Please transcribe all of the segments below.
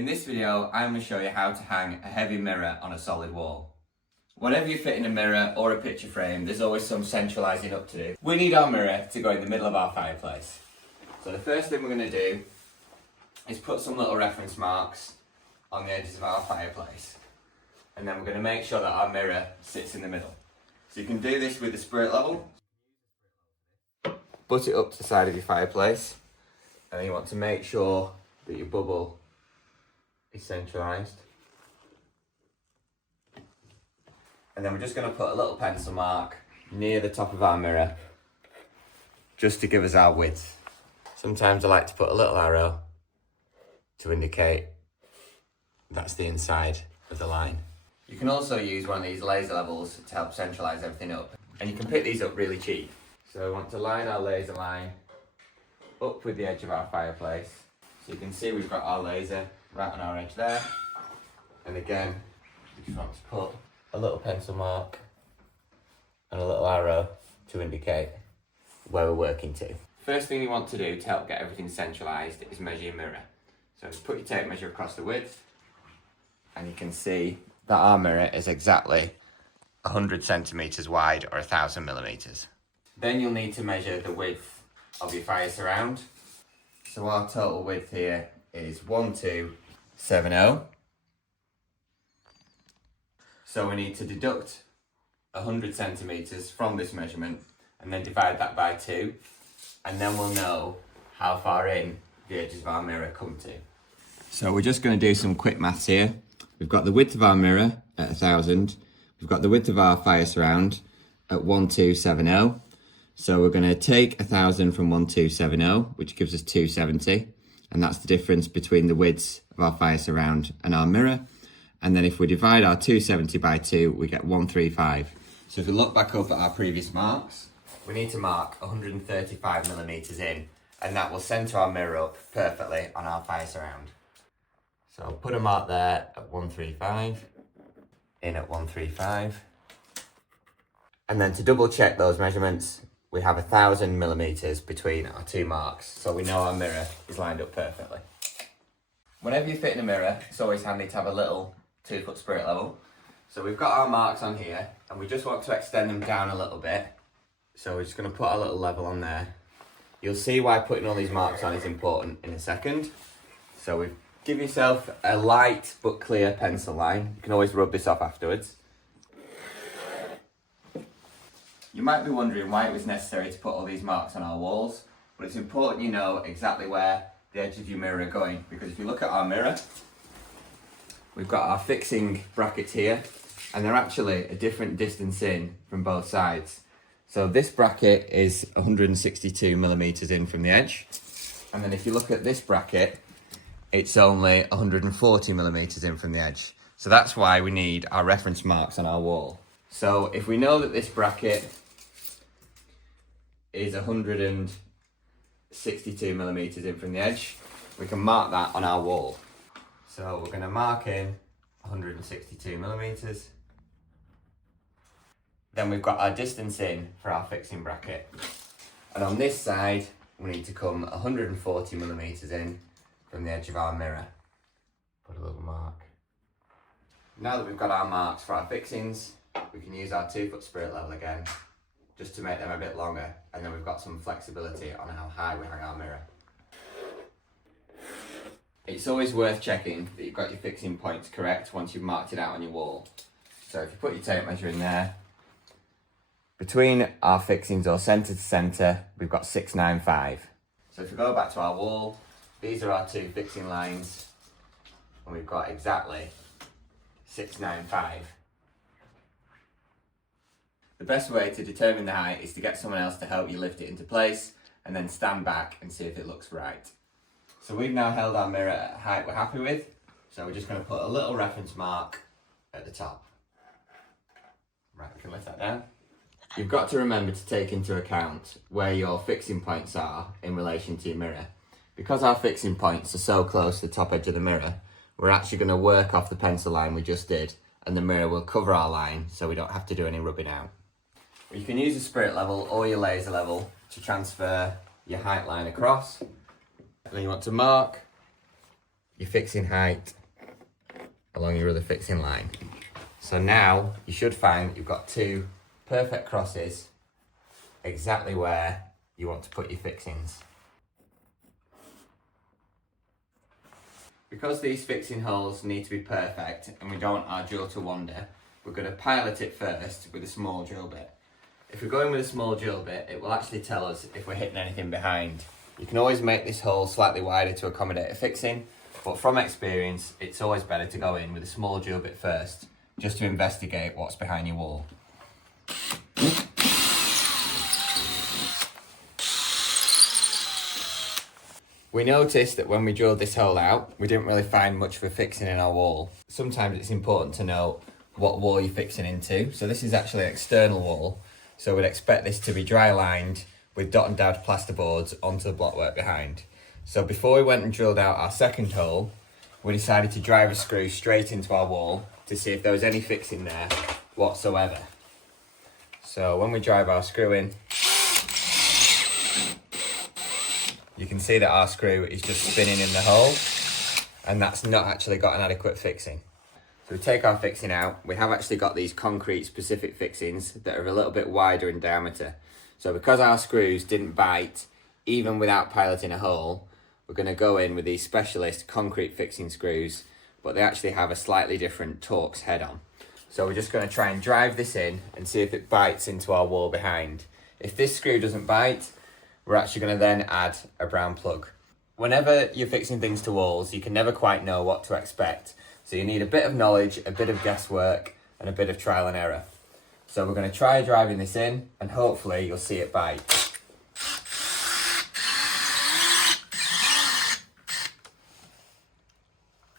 In this video, I'm going to show you how to hang a heavy mirror on a solid wall. Whenever you fit in a mirror or a picture frame, there's always some centralising up to do. We need our mirror to go in the middle of our fireplace. So the first thing we're going to do is put some little reference marks on the edges of our fireplace. And then we're going to make sure that our mirror sits in the middle. So you can do this with the spirit level. Butt it up to the side of your fireplace. And then you want to make sure that your bubble is centralised. And then we're just going to put a little pencil mark near the top of our mirror just to give us our width. Sometimes I like to put a little arrow to indicate that's the inside of the line. You can also use one of these laser levels to help centralise everything up. And you can pick these up really cheap. So we want to line our laser line up with the edge of our fireplace. So you can see we've got our laser right on our edge there. And again, we just want to put a little pencil mark and a little arrow to indicate where we're working to. First thing you want to do to help get everything centralised is measure your mirror. So just put your tape measure across the width and you can see that our mirror is exactly 100 centimetres wide or 1000 millimetres. Then you'll need to measure the width of your fire surround. So our total width here is 1270. So we need to deduct 100 centimetres from this measurement and then divide that by 2. And then we'll know how far in the edges of our mirror come to. So we're just going to do some quick maths here. We've got the width of our mirror at 1000. We've got the width of our fire surround at 1270. So we're going to take 1000 from 1270, which gives us 270. And that's the difference between the widths of our fire surround and our mirror. And then if we divide our 270 by 2, we get 135. So if we look back up at our previous marks, we need to mark 135 millimetres in, and that will centre our mirror up perfectly on our fire surround. So I'll put a mark there at 135, in at 135. And then to double check those measurements, we have 1000 millimetres between our two marks, so we know our mirror is lined up perfectly. Whenever you fit in a mirror, it's always handy to have a little 2-foot spirit level. So we've got our marks on here, and we just want to extend them down a little bit. So we're just going to put a little level on there. You'll see why putting all these marks on is important in a second. So give yourself a light but clear pencil line. You can always rub this off afterwards. You might be wondering why it was necessary to put all these marks on our walls, but it's important you know exactly where the edges of your mirror are going, because if you look at our mirror, we've got our fixing brackets here, and they're actually a different distance in from both sides. So this bracket is 162 millimetres in from the edge, and then if you look at this bracket, it's only 140 millimetres in from the edge. So that's why we need our reference marks on our wall. So if we know that this bracket is 162 millimetres in from the edge, we can mark that on our wall. So we're going to mark in 162 millimetres. Then we've got our distance in for our fixing bracket. And on this side, we need to come 140 millimetres in from the edge of our mirror. Put a little mark. Now that we've got our marks for our fixings, we can use our 2-foot spirit level again, just to make them a bit longer, and then we've got some flexibility on how high we hang our mirror. It's always worth checking that you've got your fixing points correct once you've marked it out on your wall. So if you put your tape measure in there, between our fixings or centre to centre, we've got 695. So if we go back to our wall, these are our two fixing lines, and we've got exactly 695. The best way to determine the height is to get someone else to help you lift it into place and then stand back and see if it looks right. So we've now held our mirror at a height we're happy with, so we're just going to put a little reference mark at the top. Right, we can lift that down. You've got to remember to take into account where your fixing points are in relation to your mirror. Because our fixing points are so close to the top edge of the mirror, we're actually going to work off the pencil line we just did, and the mirror will cover our line so we don't have to do any rubbing out. You can use a spirit level or your laser level to transfer your height line across. And then you want to mark your fixing height along your other fixing line. So now you should find that you've got two perfect crosses exactly where you want to put your fixings. Because these fixing holes need to be perfect and we don't want our drill to wander, we're going to pilot it first with a small drill bit. If we go in with a small drill bit, it will actually tell us if we're hitting anything behind. You can always make this hole slightly wider to accommodate a fixing, but from experience, it's always better to go in with a small drill bit first, just to investigate what's behind your wall. We noticed that when we drilled this hole out, we didn't really find much of a fixing in our wall. Sometimes it's important to know what wall you're fixing into. So this is actually an external wall. So we'd expect this to be dry lined with dot and dab plasterboards onto the blockwork behind. So before we went and drilled out our second hole, we decided to drive a screw straight into our wall to see if there was any fixing there whatsoever. So when we drive our screw in, you can see that our screw is just spinning in the hole, and that's not actually got an adequate fixing. So we take our fixing out. We have actually got these concrete specific fixings that are a little bit wider in diameter. So because our screws didn't bite, even without piloting a hole, we're going to go in with these specialist concrete fixing screws, but they actually have a slightly different Torx head on. So we're just going to try and drive this in and see if it bites into our wall behind. If this screw doesn't bite, we're actually going to then add a brown plug. Whenever you're fixing things to walls, you can never quite know what to expect. So you need a bit of knowledge, a bit of guesswork, and a bit of trial and error. So we're going to try driving this in, and hopefully you'll see it bite.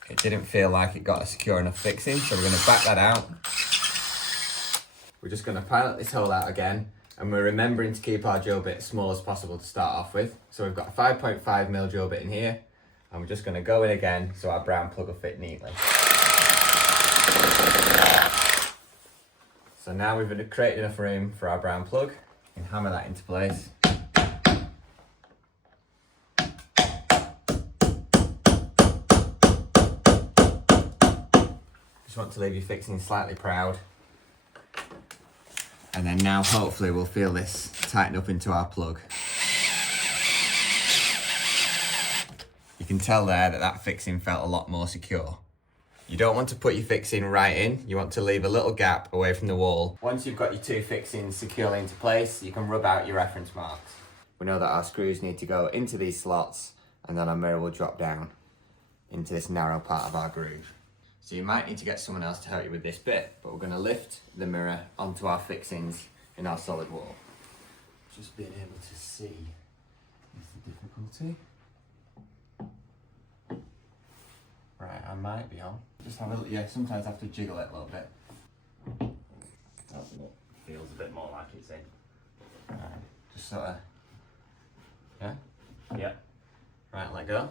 It didn't feel like it got a secure enough fixing, so we're going to back that out. We're just going to pilot this hole out again, and we're remembering to keep our drill bit as small as possible to start off with. So we've got a 5.5mm drill bit in here, and we're just going to go in again so our brown plug will fit neatly. So now we've created enough room for our brown plug, we can hammer that into place. Just want to leave your fixing slightly proud. And then now hopefully we'll feel this tighten up into our plug. You can tell there that that fixing felt a lot more secure. You don't want to put your fixing right in, you want to leave a little gap away from the wall. Once you've got your two fixings securely into place, you can rub out your reference marks. We know that our screws need to go into these slots, and then our mirror will drop down into this narrow part of our groove. So you might need to get someone else to help you with this bit, but we're going to lift the mirror onto our fixings in our solid wall. Just being able to see is the difficulty. Right, I might be on. Just have a look, yeah, sometimes I have to jiggle it a little bit. That feels a bit more like it's in. Right, just sort of, yeah? Yeah. Right, let go.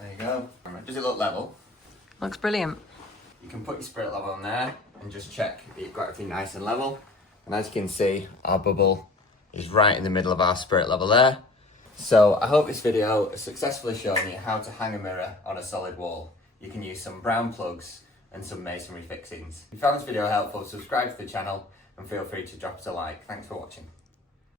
There you go. Right, does it look level? Looks brilliant. You can put your spirit level on there and just check that you've got everything nice and level. And as you can see, our bubble is right in the middle of our spirit level there. So I hope this video has successfully shown you how to hang a mirror on a solid wall. You can use some brown plugs and some masonry fixings. If you found this video helpful, subscribe to the channel and feel free to drop us a like. Thanks for watching.